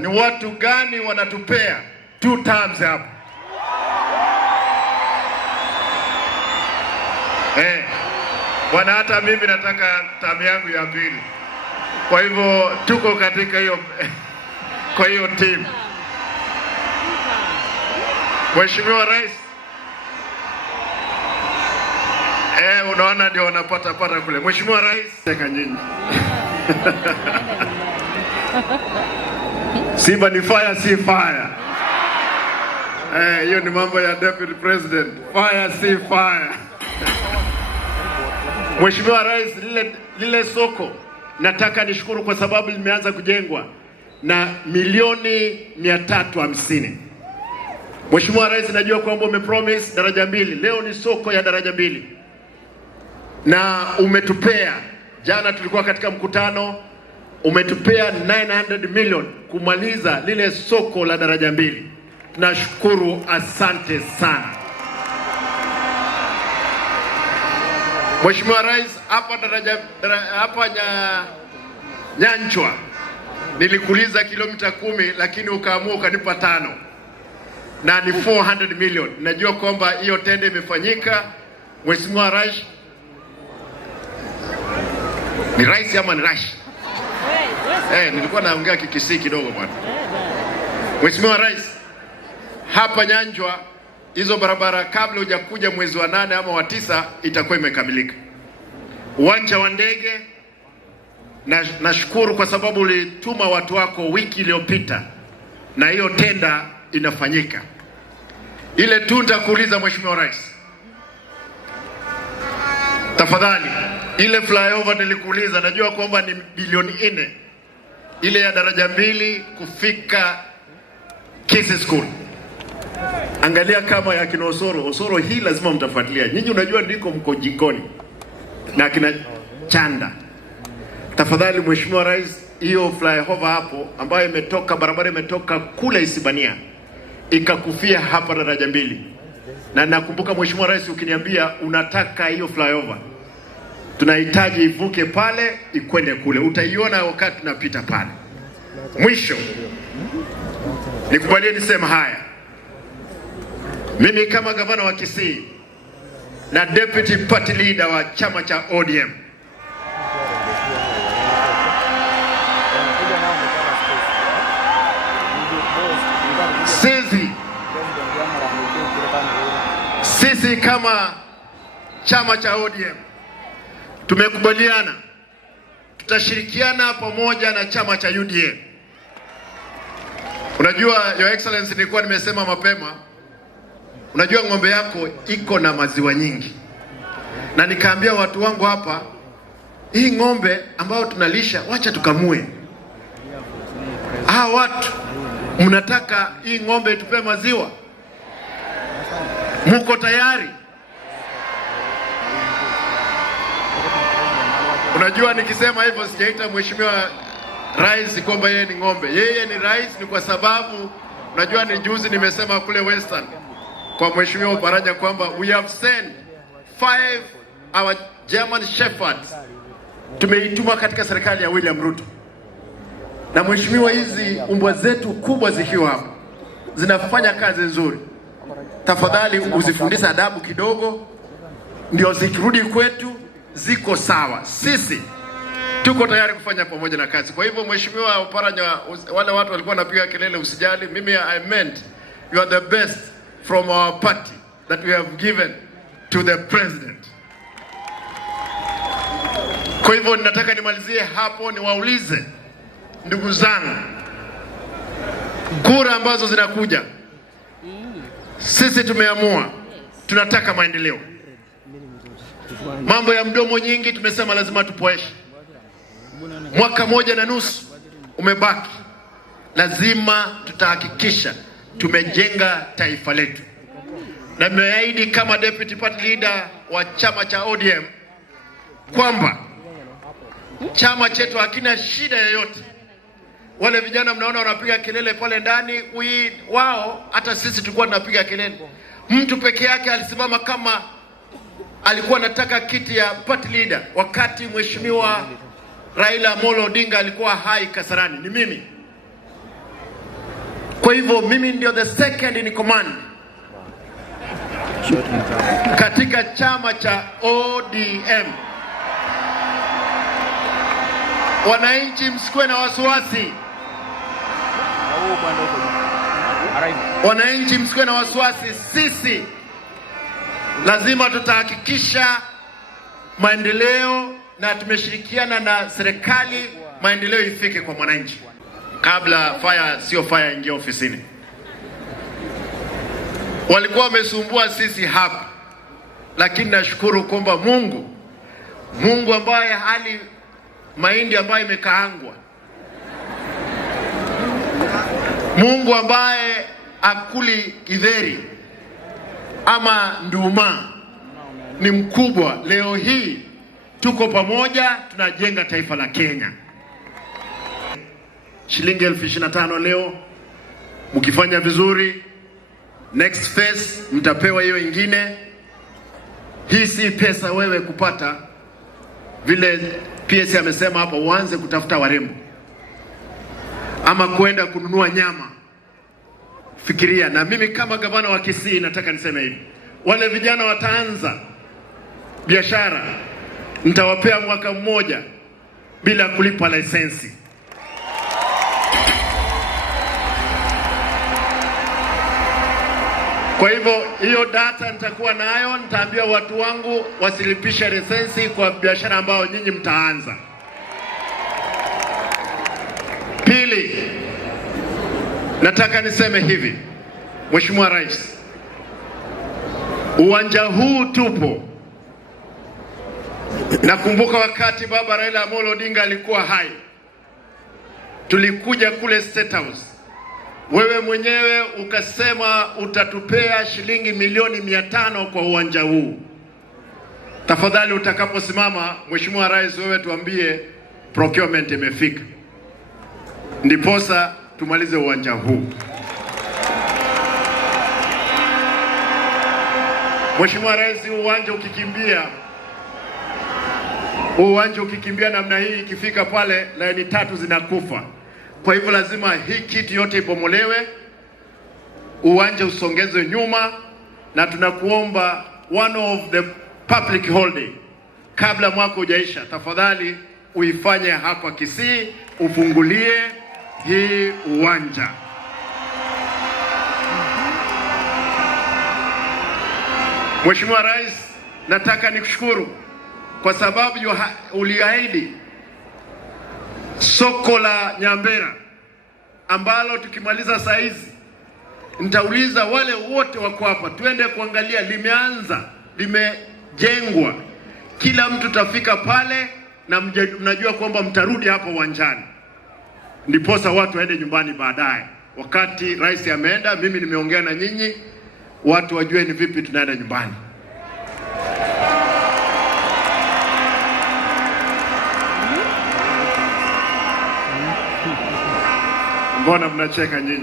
Ni watu gani wanatupea 2 terms hapo? Bwana, hata mimi nataka term yangu ya pili. Kwa hivyo tuko katika hiyo kwa hiyo team. Mheshimiwa Rais, unaona ndio wanapata kule. Mheshimiwa Rais, teka nyinyi. Simba ni fire, si fire. Hiyo ni mambo ya Deputy President. Fire, si fire. Mheshimiwa Rais, lile soko nataka nishukuru kwa sababu limeanza kujengwa na milioni 350. Mheshimiwa Rais, najua kwamba umepromise daraja 2. Leo ni soko ya daraja 2. Na umetupea, jana tulikuwa katika mkutano, umetupea 900 million kumaliza lile soko la daraja 2. Tunashukuru, asante sana. Mheshimiwa Rais, hapa Nyanchwa nilikuuliza kilomita 10 lakini ukaamua ukanipa 5. Na ni 400 million. Najua kwamba hiyo tende imefanyika. Mheshimiwa Rais, ni Rais ama ni Rash? Nilikuwa naongea kikisi kidogo bwana. Mheshimiwa Rais, hapa Nyanchwa hizo barabara kabla hujakuja mwezi wa 8 ama wa 9 itakuwa imekamilika. Uwanja wa ndege nashukuru kwa sababu ulituma watu wako wiki iliyopita na hiyo tenda inafanyika. Ile tu nitakuuliza Mheshimiwa Rais, tafadhali, ile flyover nilikuuliza, najua kwamba ni bilioni 4, ile ya daraja 2 kufika Kisi School. Angalia kama ya kina Osoro hii lazima mtafuatilia. Nyinyi unajua ndiko mko jikoni na kina Chanda. Tafadhali Mheshimiwa Rais, hiyo flyover hapo ambayo barabara imetoka kule Isibania ikakufia hapa daraja 2. Na nakumbuka Mheshimiwa Rais ukiniambia unataka hiyo flyover, tunahitaji ivuke pale ikwende kule. Utaiona wakati tunapita pale. Mwisho, nikubalie nisema haya. Mimi kama gavana wa Kisii na deputy party leader wa chama cha ODM, sisi kama chama cha ODM tumekubaliana tutashirikiana pamoja na chama cha UDA. Unajua Your Excellency, nilikuwa nimesema mapema, unajua ng'ombe yako iko na maziwa nyingi, na nikaambia watu wangu hapa, hii ng'ombe ambao tunalisha wacha tukamue. Watu mnataka hii ng'ombe tupe maziwa? Muko tayari? Unajua nikisema hivyo sijaita Mheshimiwa Rais kwamba yeye ni ng'ombe. Yeye ni rais ni kwa sababu unajua ni juzi nimesema kule Western kwa Mheshimiwa Oparanya kwamba we have sent 5 our German shepherds. Tumeituma katika serikali ya William Ruto. Na Mheshimiwa, hizi umbwa zetu kubwa zikiwa hapa zinafanya kazi nzuri. Tafadhali uzifundishe adabu kidogo, ndio zikirudi kwetu ziko sawa. Sisi tuko tayari kufanya pamoja na kazi. Kwa hivyo Mheshimiwa Oparanya, wale watu walikuwa wanapiga kelele, usijali. Mimi I meant you are the best from our party that we have given to the president. Kwa hivyo ninataka nimalizie hapo, niwaulize ndugu zangu, kura ambazo zinakuja, sisi tumeamua tunataka maendeleo. Mambo ya mdomo nyingi tumesema lazima tupoeshe. 1.5 umebaki, lazima tutahakikisha tumejenga taifa letu. Na nimeahidi kama deputy party leader wa chama cha ODM kwamba chama chetu hakina shida yoyote. Wale vijana mnaona wanapiga kelele pale ndani, wao hata sisi tulikuwa tunapiga kelele. Mtu peke yake alisimama kama alikuwa anataka kiti ya party leader wakati Mheshimiwa Raila Amolo Odinga alikuwa hai Kasarani, ni mimi. Kwa hivyo mimi ndio the second in command katika chama cha ODM. Wananchi msikuwe na wasiwasi. Wananchi msikuwe na wasiwasi, sisi lazima tutahakikisha maendeleo, na tumeshirikiana na serikali maendeleo ifike kwa mwananchi. Kabla sio fire ingia ofisini, walikuwa wamesumbua sisi hapa, lakini nashukuru kwamba Mungu ambaye hali mahindi ambayo imekaangwa, Mungu ambaye akuli githeri ama nduma, ni mkubwa. Leo hii tuko pamoja, tunajenga taifa la Kenya. Shilingi 25,000 leo, mkifanya vizuri next phase mtapewa hiyo ingine. Hii si pesa wewe kupata, vile PS amesema hapa, uanze kutafuta warembo ama kwenda kununua nyama. Fikiria. Na mimi kama gavana wa Kisii nataka niseme hivi, wale vijana wataanza biashara, nitawapea mwaka mmoja bila kulipa lisensi. Kwa hivyo hiyo data nitakuwa nayo, nitaambia watu wangu wasilipishe lisensi kwa biashara ambayo nyinyi mtaanza. Pili, nataka niseme hivi, Mheshimiwa Rais, uwanja huu tupo. Nakumbuka wakati Baba Raila Amolo Odinga alikuwa hai, tulikuja kule State House. Wewe mwenyewe ukasema utatupea shilingi milioni 500 kwa uwanja huu. Tafadhali utakaposimama, Mheshimiwa Rais, wewe tuambie procurement imefika, ndiposa tumalize uwanja huu. Mheshimiwa Rais, uwanja ukikimbia namna hii, ikifika pale laini 3 zinakufa. Kwa hivyo lazima hii kiti yote ibomolewe, uwanja usongezwe nyuma, na tunakuomba one of the public holiday kabla mwaka hujaisha, tafadhali uifanye hapa Kisii, ufungulie hii uwanja. Mheshimiwa Rais, nataka nikushukuru kwa sababu uliahidi soko la Nyambera ambalo tukimaliza saa hizi nitauliza wale wote wako hapa tuende kuangalia, limejengwa. Kila mtu tafika pale na mnajua kwamba mtarudi hapa uwanjani, ndiposa watu waende nyumbani baadaye. Wakati rais ameenda, mimi nimeongea na nyinyi, watu wajue ni vipi tunaenda nyumbani. Mbona mnacheka nyinyi?